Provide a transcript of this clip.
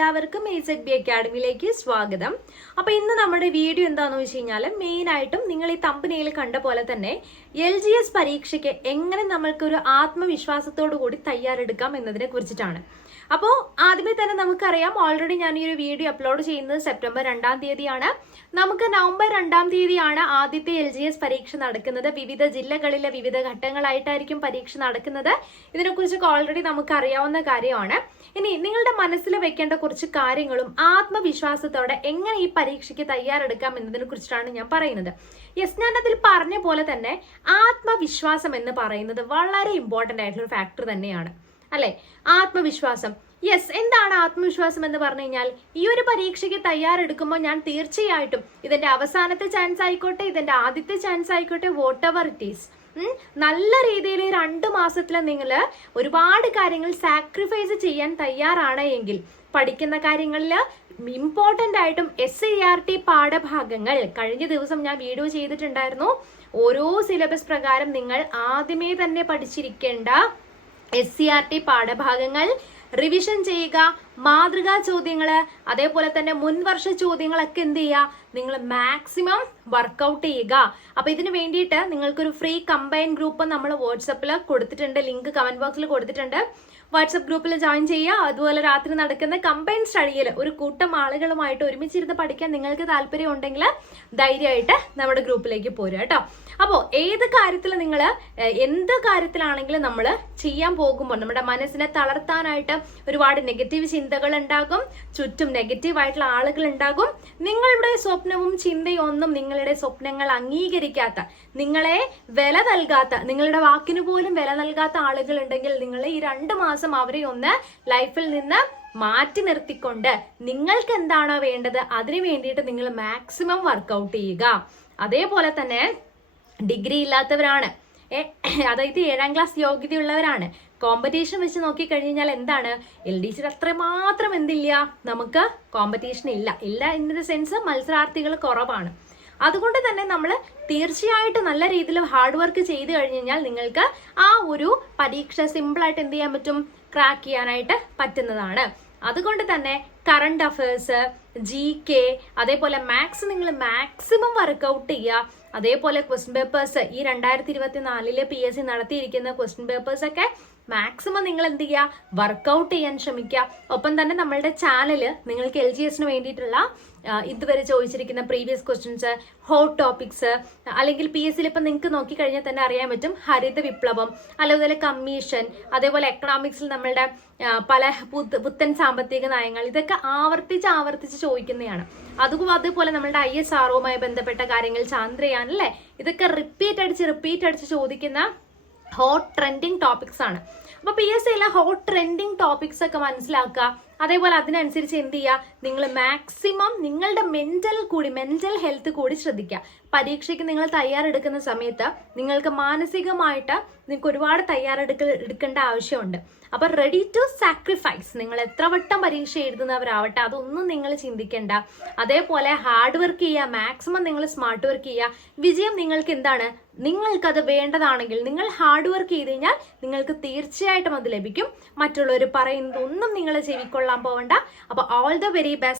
എല്ലാവർക്കും AZB അക്കാഡമിയിലേക്ക് സ്വാഗതം. അപ്പോൾ ഇന്ന് നമ്മുടെ വീഡിയോ എന്താണെന്ന് വെച്ച് കഴിഞ്ഞാൽ മെയിൻ ആയിട്ടും നിങ്ങൾ ഈ തമ്പനെയിൽ കണ്ട പോലെ തന്നെ LGS പരീക്ഷയ്ക്ക് എങ്ങനെ നമ്മൾക്ക് ഒരു ആത്മവിശ്വാസത്തോടു കൂടി തയ്യാറെടുക്കാം എന്നതിനെ കുറിച്ചിട്ടാണ്. അപ്പോൾ ആദ്യമേ തന്നെ നമുക്കറിയാം, ഓൾറെഡി ഞാൻ ഈ ഒരു വീഡിയോ അപ്ലോഡ് ചെയ്യുന്നത് സെപ്റ്റംബർ 2-ാം തീയതിയാണ്. നമുക്ക് നവംബർ 2-ാം തീയതിയാണ് ആദ്യത്തെ LGS പരീക്ഷ നടക്കുന്നത്. വിവിധ ജില്ലകളിലെ വിവിധ ഘട്ടങ്ങളായിട്ടായിരിക്കും പരീക്ഷ നടക്കുന്നത്. ഇതിനെക്കുറിച്ചൊക്കെ ഓൾറെഡി നമുക്ക് അറിയാവുന്ന കാര്യമാണ്. ഇനി നിങ്ങളുടെ മനസ്സിൽ വെക്കേണ്ട കുറച്ച് കാര്യങ്ങളും ആത്മവിശ്വാസത്തോടെ എങ്ങനെ ഈ പരീക്ഷയ്ക്ക് തയ്യാറെടുക്കാം എന്നതിനെ കുറിച്ചിട്ടാണ് ഞാൻ പറയുന്നത്. ഞാൻ അതിൽ പറഞ്ഞ പോലെ തന്നെ ആത്മവിശ്വാസം എന്ന് പറയുന്നത് വളരെ ഇമ്പോർട്ടന്റ് ആയിട്ടുള്ള ഒരു ഫാക്ടർ തന്നെയാണ്, അല്ലെ? ആത്മവിശ്വാസം. എന്താണ് ആത്മവിശ്വാസം എന്ന് പറഞ്ഞു കഴിഞ്ഞാൽ, ഈ ഒരു പരീക്ഷയ്ക്ക് തയ്യാറെടുക്കുമ്പോൾ ഞാൻ തീർച്ചയായിട്ടും ഇതിന്റെ അവസാനത്തെ ചാൻസ് ആയിക്കോട്ടെ, ഇതിന്റെ ആദ്യത്തെ ചാൻസ് ആയിക്കോട്ടെ, വോട്ട് എവർ ഇറ്റ് ഈസ്, നല്ല രീതിയിൽ 2 മാസത്തിൽ നിങ്ങൾ ഒരുപാട് കാര്യങ്ങൾ സാക്രിഫൈസ് ചെയ്യാൻ തയ്യാറാണ് എങ്കിൽ പഠിക്കുന്ന കാര്യങ്ങളിൽ ഇമ്പോർട്ടന്റ് ആയിട്ടും SCERT പാഠഭാഗങ്ങൾ കഴിഞ്ഞ ദിവസം ഞാൻ വീഡിയോ ചെയ്തിട്ടുണ്ടായിരുന്നു. ഓരോ സിലബസ് പ്രകാരം നിങ്ങൾ ആദ്യമേ തന്നെ പഠിച്ചിരിക്കേണ്ട SCERT പാഠഭാഗങ്ങൾ റിവിഷൻ ചെയ്യുക. മാതൃകാ ചോദ്യങ്ങള്, അതേപോലെ തന്നെ മുൻവർഷ ചോദ്യങ്ങളൊക്കെ എന്ത് ചെയ്യുക, നിങ്ങൾ മാക്സിമം വർക്കൗട്ട് ചെയ്യുക. അപ്പൊ ഇതിന് വേണ്ടിയിട്ട് നിങ്ങൾക്കൊരു ഫ്രീ കമ്പൈൻ ഗ്രൂപ്പ് നമ്മൾ വാട്സപ്പിൽ കൊടുത്തിട്ടുണ്ട്. ലിങ്ക് കമന്റ് ബോക്സിൽ കൊടുത്തിട്ടുണ്ട്. വാട്സപ്പ് ഗ്രൂപ്പിൽ ജോയിൻ ചെയ്യുക. അതുപോലെ രാത്രി നടക്കുന്ന കമ്പൈൻ സ്റ്റഡിയിൽ ഒരു കൂട്ടം ആളുകളുമായിട്ട് ഒരുമിച്ചിരുന്ന് പഠിക്കാൻ നിങ്ങൾക്ക് താല്പര്യം ഉണ്ടെങ്കിൽ ധൈര്യമായിട്ട് നമ്മുടെ ഗ്രൂപ്പിലേക്ക് പോരുക കേട്ടോ. അപ്പോൾ ഏത് കാര്യത്തിൽ നിങ്ങൾ എന്ത് കാര്യത്തിലാണെങ്കിലും നമ്മൾ ചെയ്യാൻ പോകുമ്പോൾ നമ്മുടെ മനസ്സിനെ തളർത്താനായിട്ട് ഒരുപാട് നെഗറ്റീവ് ചിന്തകൾ ഉണ്ടാകും, ചുറ്റും നെഗറ്റീവ് ആയിട്ടുള്ള ആളുകൾ ഉണ്ടാകും. നിങ്ങളുടെ സ്വപ്നവും ചിന്തയും ഒന്നും നിങ്ങളുടെ സ്വപ്നങ്ങൾ അംഗീകരിക്കാത്ത, നിങ്ങളെ വില നൽകാത്ത, നിങ്ങളുടെ വാക്കിന് പോലും വില നൽകാത്ത ആളുകൾ ഉണ്ടെങ്കിൽ നിങ്ങൾ ഈ 2 മാസം അവരെ ഒന്ന് ലൈഫിൽ നിന്ന് മാറ്റി നിർത്തിക്കൊണ്ട് നിങ്ങൾക്ക് എന്താണോ വേണ്ടത് അതിനു വേണ്ടിയിട്ട് നിങ്ങൾ മാക്സിമം വർക്കൗട്ട് ചെയ്യുക. അതേപോലെ തന്നെ ഡിഗ്രി ഇല്ലാത്തവരാണ്, അതായത് 7-ാം ക്ലാസ് യോഗ്യതയുള്ളവരാണ്, കോമ്പറ്റീഷൻ വെച്ച് നോക്കിക്കഴിഞ്ഞാൽ എന്താണ്, LDC അത്രമാത്രം എന്തില്ല, നമുക്ക് കോമ്പറ്റീഷൻ ഇല്ല ഇൻ ദ സെൻസ് മത്സരാർത്ഥികൾ കുറവാണ്. അതുകൊണ്ട് തന്നെ നമ്മൾ തീർച്ചയായിട്ടും നല്ല രീതിയിൽ ഹാർഡ് വർക്ക് ചെയ്ത് കഴിഞ്ഞ് കഴിഞ്ഞാൽ നിങ്ങൾക്ക് ആ ഒരു പരീക്ഷ സിമ്പിളായിട്ട് എന്ത് ചെയ്യാൻ പറ്റും, ക്രാക്ക് ചെയ്യാനായിട്ട് പറ്റുന്നതാണ്. അതുകൊണ്ട് തന്നെ കറണ്ട് അഫയേഴ്സ്, GK, അതേപോലെ മാത്സ് നിങ്ങൾ മാക്സിമം വർക്കൗട്ട് ചെയ്യുക. അതേപോലെ ക്വസ്റ്റ്യൻ പേപ്പേഴ്സ്, ഈ 2024 PSC നടത്തിയിരിക്കുന്ന ക്വസ്റ്റ്യൻ പേപ്പേഴ്സ് ഒക്കെ മാക്സിമം നിങ്ങൾ എന്ത് ചെയ്യുക, വർക്കൗട്ട് ചെയ്യാൻ ശ്രമിക്കുക. ഒപ്പം തന്നെ നമ്മളുടെ ചാനൽ നിങ്ങൾക്ക് LGSന് വേണ്ടിയിട്ടുള്ള ഇതുവരെ ചോദിച്ചിരിക്കുന്ന പ്രീവിയസ് ക്വസ്റ്റ്യൻസ്, ഹോട്ട് ടോപ്പിക്സ്, അല്ലെങ്കിൽ PSCയിൽ ഇപ്പം നിങ്ങൾക്ക് നോക്കിക്കഴിഞ്ഞാൽ തന്നെ അറിയാൻ പറ്റും, ഹരിത വിപ്ലവം, അതുപോലെ കമ്മീഷൻ, അതേപോലെ എക്കണോമിക്സിൽ നമ്മളുടെ പല പുത്തൻ സാമ്പത്തിക നയങ്ങൾ, ഇതൊക്കെ ആവർത്തിച്ച് ചോദിക്കുന്നതാണ്. അതുപോലെ നമ്മളുടെ ISROവുമായി ബന്ധപ്പെട്ട കാര്യങ്ങൾ, ചന്ദ്രയാൻ, അല്ലേ, ഇതൊക്കെ റിപ്പീറ്റ് അടിച്ച് ചോദിക്കുന്ന ഹോട്ട് ട്രെൻഡിങ് ടോപ്പിക്സ് ആണ്. അപ്പൊ PSCയിലെ ഹോട്ട് ട്രെൻഡിങ് ടോപ്പിക്സ് ഒക്കെ മനസ്സിലാക്കുക. അതേപോലെ അതിനനുസരിച്ച് എന്ത് ചെയ്യുക, നിങ്ങൾ മാക്സിമം നിങ്ങളുടെ മെന്റൽ ഹെൽത്ത് കൂടി ശ്രദ്ധിക്കുക. പരീക്ഷയ്ക്ക് നിങ്ങൾ തയ്യാറെടുക്കുന്ന സമയത്ത് നിങ്ങൾക്ക് മാനസികമായിട്ട് നിങ്ങൾക്ക് ഒരുപാട് എടുക്കേണ്ട ആവശ്യമുണ്ട്. അപ്പൊ റെഡി ടു സാക്രിഫൈസ്. നിങ്ങൾ എത്ര വട്ടം പരീക്ഷ എഴുതുന്നവരാവട്ടെ, അതൊന്നും നിങ്ങൾ ചിന്തിക്കേണ്ട. അതേപോലെ ഹാർഡ് വർക്ക് ചെയ്യുക, മാക്സിമം നിങ്ങൾ സ്മാർട്ട് വർക്ക് ചെയ്യുക. വിജയം നിങ്ങൾക്ക് എന്താണ്, നിങ്ങൾക്കത് വേണ്ടതാണെങ്കിൽ നിങ്ങൾ ഹാർഡ് വർക്ക് ചെയ്ത് കഴിഞ്ഞാൽ നിങ്ങൾക്ക് തീർച്ചയായിട്ടും അത് ലഭിക്കും. മറ്റുള്ളവർ പറയുന്നതൊന്നും നിങ്ങൾ ചെവിക്കൊള്ളാൻ പോകണ്ട. അപ്പൊ ഓൾ ദ വെരി ബെസ്റ്റ്.